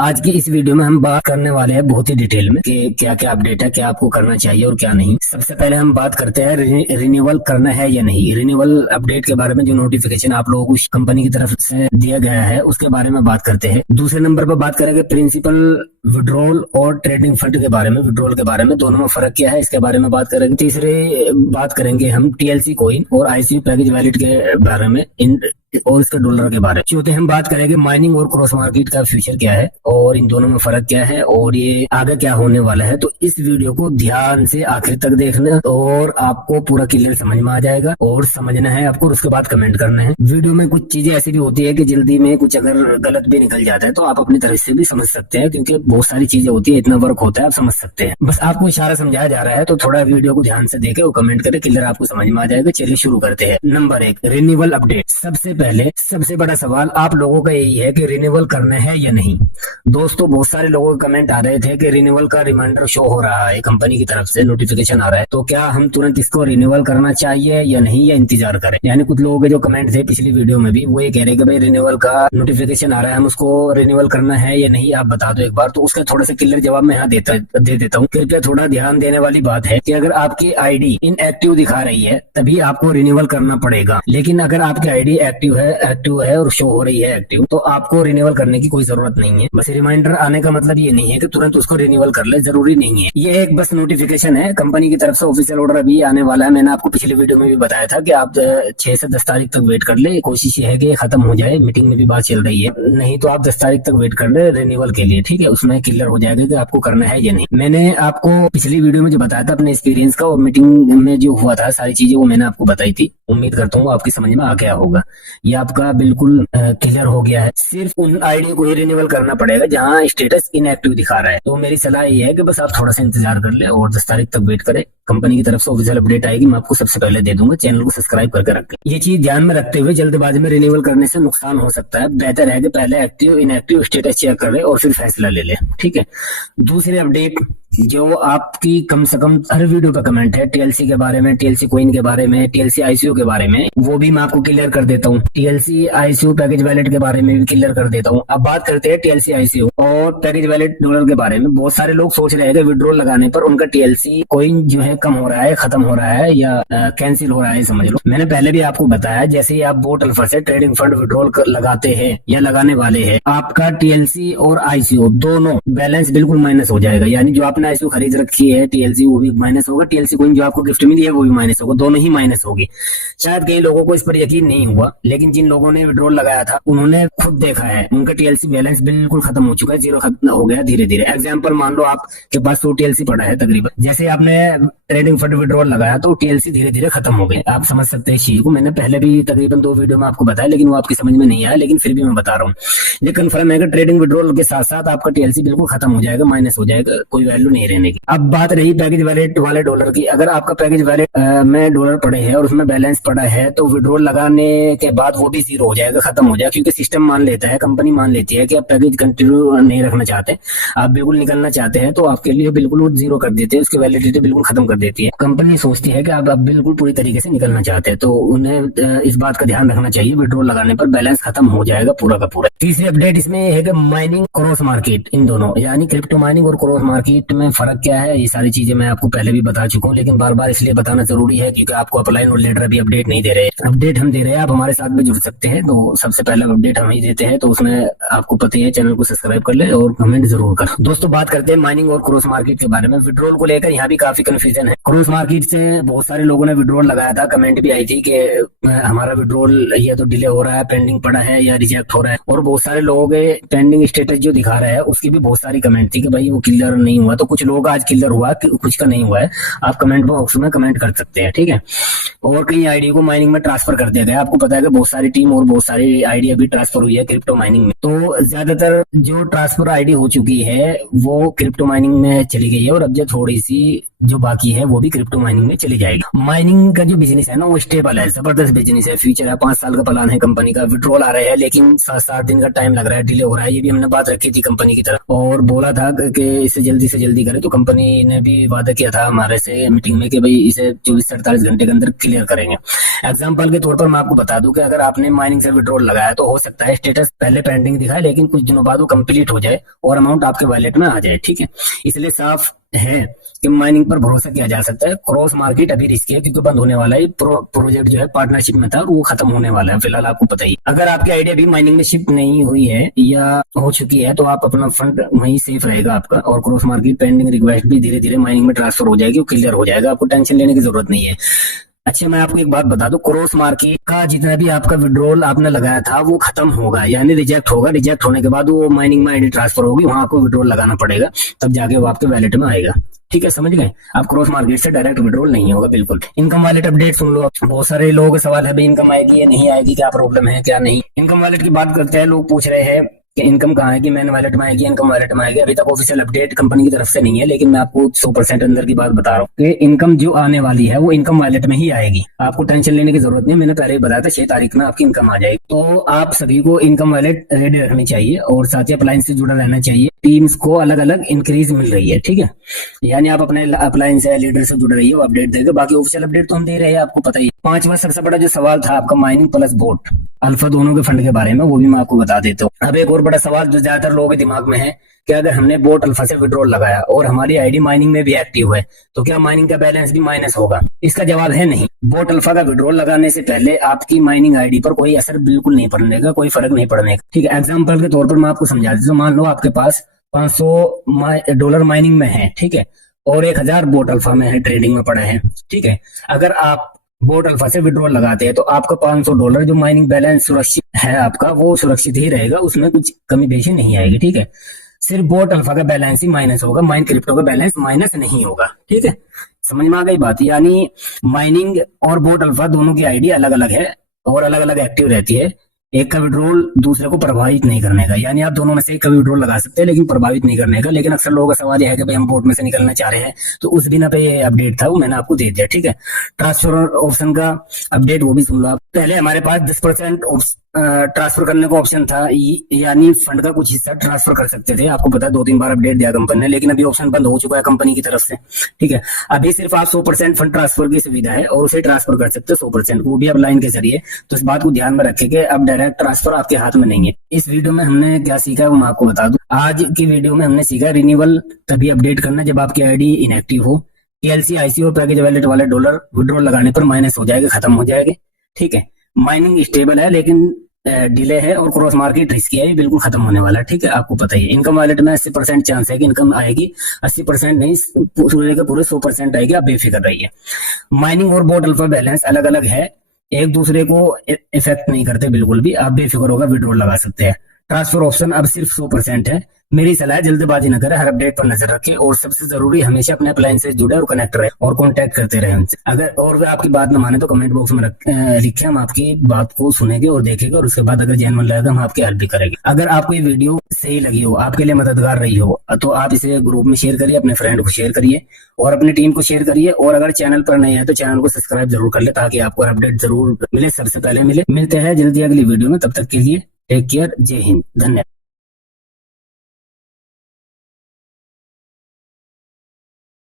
आज की इस वीडियो में हम बात करने वाले हैं बहुत ही डिटेल में कि क्या क्या अपडेट है, क्या आपको करना चाहिए और क्या नहीं। सबसे पहले हम बात करते हैं रिन्यूअल करना है या नहीं। रिन्यूअल अपडेट के बारे में जो नोटिफिकेशन आप लोगों को कंपनी की तरफ से दिया गया है उसके बारे में बात करते हैं। दूसरे नंबर पर बात करेंगे प्रिंसिपल विड्रॉल और ट्रेडिंग फंड के बारे में, विड्रॉल के बारे में, दोनों में फर्क क्या है इसके बारे में बात करेंगे। तीसरे बात करेंगे हम टीएलसी कॉइन और आईसीयू पैकेज वैलेट के बारे में और इसके डॉलर के बारे में। चौथे हम बात करेंगे माइनिंग और क्रॉस मार्केट का फ्यूचर क्या है और इन दोनों में फर्क क्या है और ये आगे क्या होने वाला है। तो इस वीडियो को ध्यान से आखिर तक देखना और आपको पूरा क्लियर समझ में आ जाएगा और समझना है आपको, उसके बाद कमेंट करना है। वीडियो में कुछ चीजें ऐसी भी होती है कि जल्दी में कुछ अगर गलत भी निकल जाता है तो आप अपनी तरफ से भी समझ सकते हैं, क्योंकि बहुत सारी चीजें होती है, इतना वर्क होता है, आप समझ सकते हैं। बस आपको इशारा समझाया जा रहा है तो थोड़ा वीडियो को ध्यान से देखे और कमेंट करें, क्लियर आपको समझ में आ जाएगा। चलिए शुरू करते हैं। Number 1, renewal update. सबसे पहले सबसे बड़ा सवाल आप लोगों का यही है कि रिन्यूअल करना है या नहीं। दोस्तों बहुत सारे लोगों के कमेंट आ रहे थे कि रिन्यूअल का रिमाइंडर शो हो रहा है, कंपनी की तरफ से नोटिफिकेशन आ रहा है, तो क्या हम तुरंत इसको रिन्यूअल करना चाहिए या नहीं, या इंतजार करें। यानी कुछ लोगों के जो कमेंट थे पिछली वीडियो में भी वो ये कह रहे कि भाई रिन्यूअल का नोटिफिकेशन आ रहा है, हम उसको रिन्यूअल करना है या नहीं, आप बता दो एक बार। तो उसका थोड़ा सा क्लियर जवाब मैं यहाँ दे देता हूँ। कृपया थोड़ा ध्यान देने वाली बात है कि अगर आपकी आईडी इनएक्टिव दिखा रही है तभी आपको रिन्यूअल करना पड़ेगा, लेकिन अगर आपकी आईडी एक्टिव है और शो हो रही है एक्टिव, तो आपको रिन्यूअल करने की कोई जरूरत नहीं है। बस रिमाइंडर आने का मतलब ये नहीं है कि तुरंत उसको रिन्यूअल कर ले, जरूरी नहीं है। ये एक बस नोटिफिकेशन है कंपनी की तरफ से, ऑफिशियल ऑर्डर अभी आने वाला है। मैंने आपको पिछले वीडियो में भी बताया था कि आप 6 से 10 तारीख तक वेट कर ले, कोशिश ये है कि खत्म हो जाए, मीटिंग में भी बात चल रही है, नहीं तो आप 10 तारीख तक वेट कर ले रिन्यूअल के लिए, ठीक है। उसमें क्लियर हो जाएगा कि आपको करना है या नहीं। मैंने आपको पिछली वीडियो में जो बताया था अपने एक्सपीरियंस का और मीटिंग में जो हुआ था सारी चीजें वो मैंने आपको बताई थी। उम्मीद करता हूँ आपकी समझ में आ गया होगा, ये आपका बिल्कुल क्लियर हो गया है। सिर्फ उन आईडी को ही रिन्यूअल करना पड़ेगा जहां स्टेटस इनएक्टिव दिखा रहा है। तो मेरी सलाह ये है कि बस आप थोड़ा सा इंतजार कर ले और 10 तारीख तक वेट करें। कंपनी की तरफ से ऑफिशियल अपडेट आएगी, मैं आपको सबसे पहले दे दूंगा। चैनल को सब्सक्राइब करके रखें। ये चीज ध्यान में रखते हुए जल्दबाजी में रिन्यूअल करने से नुकसान हो सकता है। बेहतर है कि पहले एक्टिव इनएक्टिव स्टेटस चेक कर ले और फिर फैसला ले ले, ठीक है। दूसरी अपडेट जो आपकी कम से कम हर वीडियो पे कमेंट है टीएलसी के बारे में, टीएलसी कॉइन के बारे में, टीएलसी आईसीयू के बारे में, वो भी मैं आपको क्लियर कर देता हूँ। टीएलसी आईसीयू पैकेज वैलेट के बारे में भी क्लियर कर देता हूँ। अब बात करते हैं टीएलसी आईसीयू और पैकेज वैलेट डॉलर के बारे में। बहुत सारे लोग सोच रहे हैं कि विड्रॉल लगाने पर उनका टीएलसी कॉइन जो है कम हो रहा है, खत्म हो रहा है या कैंसिल हो रहा है, समझ लो। मैंने पहले भी आपको बताया, जैसे ही आप बोट अल्फा से ट्रेडिंग फंड विड्रॉल लगाते हैं या लगाने वाले हैं, आपका टीएलसी और आईसीयू दोनों बैलेंस बिल्कुल माइनस हो जाएगा। यानी जो आपने आईसीयू खरीद रखी है टीएलसी वो भी माइनस होगा, टीएलसी कॉइन जो आपको गिफ्ट में दिया है वो भी माइनस होगा, दोनों ही माइनस होगी। शायद कई लोगों को इस पर यकीन नहीं हुआ, लेकिन जिन लोगों ने विड्रॉल लगाया था उन्होंने खुद देखा है, उनका टीएलसी बैलेंस बिल्कुल खत्म हो चुका है, जीरो खत्म हो गया धीरे धीरे। एग्जाम्पल मान लो आपके पास 100 टीएलसी पड़ा है तकरीबन, जैसे आपने ट्रेडिंग फंड विड्रॉल लगाया तो टीएलसी धीरे धीरे खत्म हो गए। आप समझ सकते हैं इस चीज को। मैंने पहले भी तकरीबन 2 वीडियो में आपको बताया, लेकिन वो आपकी समझ में नहीं आया, लेकिन फिर भी मैं बता रहा हूँ। ये कन्फर्म है कि ट्रेडिंग विड्रॉल के साथ साथ आपका टीएलसी बिल्कुल खत्म हो जाएगा, माइनस हो जाएगा, कोई वैल्यू नहीं रहने की। अब बात रही पैकेज वैलेट वाले डॉलर की। अगर आपका पैकेज वैलेट में डॉलर पड़े हैं और उसमें बैलेंस पड़ा है तो विड्रॉल लगाने के बाद वो भी जीरो हो जाएगा, खत्म हो जाएगा, क्योंकि सिस्टम मान लेता है, कंपनी मान लेती है कि आप पैकेज कंटिन्यू नहीं रखना चाहते, आप बिल्कुल निकलना चाहते हैं, तो आपके लिए बिल्कुल वो जीरो कर देते हैं, उसकी वैलिडिटी बिल्कुल खत्म कर देती है। कंपनी सोचती है कि आप बिल्कुल पूरी तरीके से निकलना चाहते हैं, तो उन्हें इस बात का ध्यान रखना चाहिए, विड्रॉल लगाने पर बैलेंस खत्म हो जाएगा पूरा का पूरा। तीसरी अपडेट इसमें है कि माइनिंग क्रॉस मार्केट, इन दोनों यानी क्रिप्टो माइनिंग और क्रॉस मार्केट में फर्क क्या है, ये सारी चीजें मैं आपको पहले भी बता चुका हूँ, लेकिन बार बार इसलिए बताना जरूरी है क्योंकि आपको अपलाइन और लेटर अभी अपडेट नहीं दे रहे। अपडेट हम दे रहे हैं, आप हमारे साथ भी जुड़ सकते हैं, तो सबसे पहला अपडेट हम ही देते हैं, तो उसमें आपको पता ही है, चैनल को सब्सक्राइब कर ले और कमेंट जरूर कर। दोस्तों बात करते हैं माइनिंग और क्रॉस मार्केट के बारे में। विड्रॉल को लेकर यहाँ भी काफी कंफ्यूजन है। क्रॉस मार्केट से बहुत सारे लोगों ने विड्रॉल लगाया था, कमेंट भी आई थी कि हमारा विड्रॉल या तो डिले हो रहा है, पेंडिंग पड़ा है या रिजेक्ट हो रहा है, और बहुत सारे लोगों के पेंडिंग स्टेटस जो दिखा रहा है उसकी भी बहुत सारी कमेंट थी कि भाई वो क्लियर नहीं हुआ। तो कुछ लोगों का आज क्लियर हुआ, कुछ का नहीं हुआ है, आप कमेंट बॉक्स में कमेंट कर सकते हैं, ठीक है। और कई आईडी को माइनिंग में ट्रांसफर कर दिया गया। आपको पता है कि बहुत सारी टीम और बहुत सारी आईडी अभी ट्रांसफर हुई है क्रिप्टो माइनिंग में, तो ज्यादातर जो ट्रांसफर आईडी हो चुकी है वो क्रिप्टो माइनिंग में चली गई है, और अब जो थोड़ी सी जो बाकी है वो भी क्रिप्टो माइनिंग में चली जाएगी। माइनिंग का जो बिजनेस है ना वो स्टेबल है, जबरदस्त बिजनेस है, फ्यूचर है, 5 साल का प्लान है कंपनी का। विड्रॉल आ रहे हैं लेकिन 7-7 दिन का टाइम लग रहा है, डिले हो रहा है। ये भी हमने बात रखी थी कंपनी की तरफ और बोला था कि इसे जल्दी से जल्दी करें, तो कंपनी ने भी वादा किया था हमारे से मीटिंग में कि भाई इसे 24 से 48 घंटे के अंदर क्लियर करेंगे। एग्जाम्पल के तौर पर मैं आपको बता दूं कि अगर आपने माइनिंग से विड्रॉल लगाया तो हो सकता है स्टेटस पहले पेंडिंग दिखाए लेकिन कुछ दिनों बाद वो कंप्लीट हो जाए और अमाउंट आपके वॉलेट में आ जाए। ठीक है, इसलिए साफ है कि माइनिंग पर भरोसा किया जा सकता है। क्रॉस मार्केट अभी रिस्क है क्योंकि बंद होने वाला है। प्रोजेक्ट जो है पार्टनरशिप में था वो खत्म होने वाला है फिलहाल, आपको पता ही। अगर आपकी आइडिया भी माइनिंग में शिफ्ट नहीं हुई है या हो चुकी है तो आप अपना फंड वहीं सेफ रहेगा आपका, और क्रॉस मार्केट पेंडिंग रिक्वेस्ट भी धीरे धीरे माइनिंग में ट्रांसफर हो जाएगी, क्लियर हो जाएगा, आपको टेंशन लेने की जरूरत नहीं है। अच्छा, मैं आपको एक बात बता दूं, क्रॉस मार्केट का जितना भी आपका विड्रॉल आपने लगाया था वो खत्म होगा, यानी रिजेक्ट होगा। रिजेक्ट होने के बाद वो माइनिंग में आईडी ट्रांसफर होगी, वहां आपको विड्रॉल लगाना पड़ेगा, तब जाके वो आपके वैलेट में आएगा। ठीक है, समझ गए? आप क्रॉस मार्केट से डायरेक्ट विड्रॉल नहीं होगा बिल्कुल। इनकम वॉलेट अपडेट सुन लो। बहुत सारे लोगों के सवाल है भाई इनकम आएगी या नहीं आएगी, क्या प्रॉब्लम है क्या नहीं। इनकम वॉलेट की बात करते हैं, लोग पूछ रहे हैं कि इनकम कहाँ है, कि मैन वॉलेट में आएगी, इनकम वॉलेट में आएगी। अभी तक ऑफिशियल अपडेट कंपनी की तरफ से नहीं है, लेकिन मैं आपको 100% अंदर की बात बता रहा हूँ कि इनकम जो आने वाली है वो इनकम वॉलेट में ही आएगी, आपको टेंशन लेने की जरूरत नहीं। मैंने पहले ही बताया था 6 तारीख में आपकी इनकम आ जाएगी। तो आप सभी को इनकम वॉलेट रेडी रखनी चाहिए और साथ ही अप्लायंस से जुड़ा रहना चाहिए। टीम्स को अलग अलग इंक्रीज मिल रही है, ठीक है, यानी आप अपने अप्लायंस है लीडर से जुड़ रही हो, अपडेट देगा। बाकी ऑफिशियल अपडेट तो हम दे रहे हैं, आपको पता ही। 5वां सबसे बड़ा जो सवाल था आपका माइनिंग प्लस बोट अल्फा दोनों के फंड के बारे में, वो भी मैं आपको बता देता हूँ। अब एक और बड़ा सवाल जो ज्यादातर लोगों के दिमाग में है कि अगर हमने बोट अल्फा से विड्रॉल लगाया और हमारी आईडी माइनिंग में भी एक्टिव है तो क्या माइनिंग का बैलेंस भी माइनस होगा? इसका जवाब है नहीं। बोट अल्फा का विड्रॉल लगाने से पहले आपकी माइनिंग आईडी पर कोई असर बिल्कुल नहीं पड़ने का, कोई फर्क नहीं पड़ने का। ठीक है, एग्जाम्पल के तौर पर मैं आपको समझा देता हूँ। मान लो आपके पास $500 माइनिंग में है, ठीक है, और 1000 बोट अल्फा में है, ट्रेडिंग में पड़ा है। ठीक है, अगर आप बोट अल्फा से विड्रॉल लगाते हैं तो आपका $500 जो माइनिंग बैलेंस सुरक्षित है आपका, वो सुरक्षित ही रहेगा, उसमें कुछ कमी पेशी नहीं आएगी। ठीक है, सिर्फ बोट अल्फा का बैलेंस ही माइनस होगा, माइन क्रिप्टो का बैलेंस माइनस नहीं होगा। ठीक है, समझ में आ गई बात? यानी माइनिंग और बोट अल्फा दोनों की आईडी अलग अलग है और अलग अलग एक्टिव रहती है। एक का विड्रॉल दूसरे को प्रभावित नहीं करने का, यानी आप दोनों में से एक का विड्रॉल लगा सकते हैं लेकिन प्रभावित नहीं करने का। लेकिन अक्सर लोगों का सवाल यह है कि भाई हम बोट में से निकलना चाह रहे हैं, तो उस बिना पे ये अपडेट था, वो मैंने आपको दे दिया। ठीक है, ट्रांसफर ऑप्शन का अपडेट वो भी सुन लो आप। पहले हमारे पास 10% ट्रांसफर करने का ऑप्शन था, यानी फंड का कुछ हिस्सा ट्रांसफर कर सकते थे। आपको पता है 2-3 बार अपडेट दिया कंपनी ने, लेकिन अभी ऑप्शन बंद हो चुका है कंपनी की तरफ से। ठीक है, अभी सिर्फ आप 100% फंड ट्रांसफर की सुविधा है और उसे ट्रांसफर कर सकते हो 100%, वो भी अब लाइन के जरिए। तो इस बात को ध्यान में रखें कि अब डायरेक्ट ट्रांसफर आपके हाथ में नहीं है। इस वीडियो में हमने क्या सीखा वो मैं आपको बता दूं। आज की वीडियो में हमने सीखा रिन्यूअल तभी अपडेट करना जब आपकी आईडी इनएक्टिव हो। TLC, ICO और पैकेज वैलेट वाले डॉलर विड्रॉल लगाने पर माइनस हो जाएगा, खत्म हो जाएगा। ठीक है, माइनिंग स्टेबल है लेकिन डिले है और क्रॉस मार्केट रिस्की है, बिल्कुल खत्म होने वाला है। ठीक है, आपको पता ही है। इनकम वॉलेट में 80% चांस है कि इनकम आएगी, 80% नहीं, पूरे के पूरे 100% आएगी, आप बेफिक्र रहिए। माइनिंग और बोट अल्फा बैलेंस अलग अलग है, एक दूसरे को इफेक्ट नहीं करते बिल्कुल भी, आप बेफिक्र होकर विड्रॉल लगा सकते हैं। ट्रांसफर ऑप्शन अब सिर्फ 100% है। मेरी सलाह है जल्दबाजी न करें, हर अपडेट पर नजर रखें और सबसे जरूरी हमेशा अपने अप्लायंस से जुड़े और कनेक्ट रहे और कांटेक्ट करते रहे उनसे। अगर और वे आपकी बात न माने तो कमेंट बॉक्स में लिखें, हम आपकी बात को सुनेंगे और देखेंगे और उसके बाद अगर जेन्युइन लगेगा हम आपकी हेल्प भी करेंगे। अगर आपको ये वीडियो सही लगी हो, आपके लिए मददगार रही हो, तो आप इसे ग्रुप में शेयर करिए, अपने फ्रेंड को शेयर करिए और अपनी टीम को शेयर करिए। और अगर चैनल पर नए हैं तो चैनल को सब्सक्राइब जरूर कर ले ताकि आपको अपडेट जरूर मिले, सबसे पहले मिले। मिलते हैं जल्दी अगली वीडियो में, तब तक के लिए टेक केयर, जय हिंद, धन्यवाद।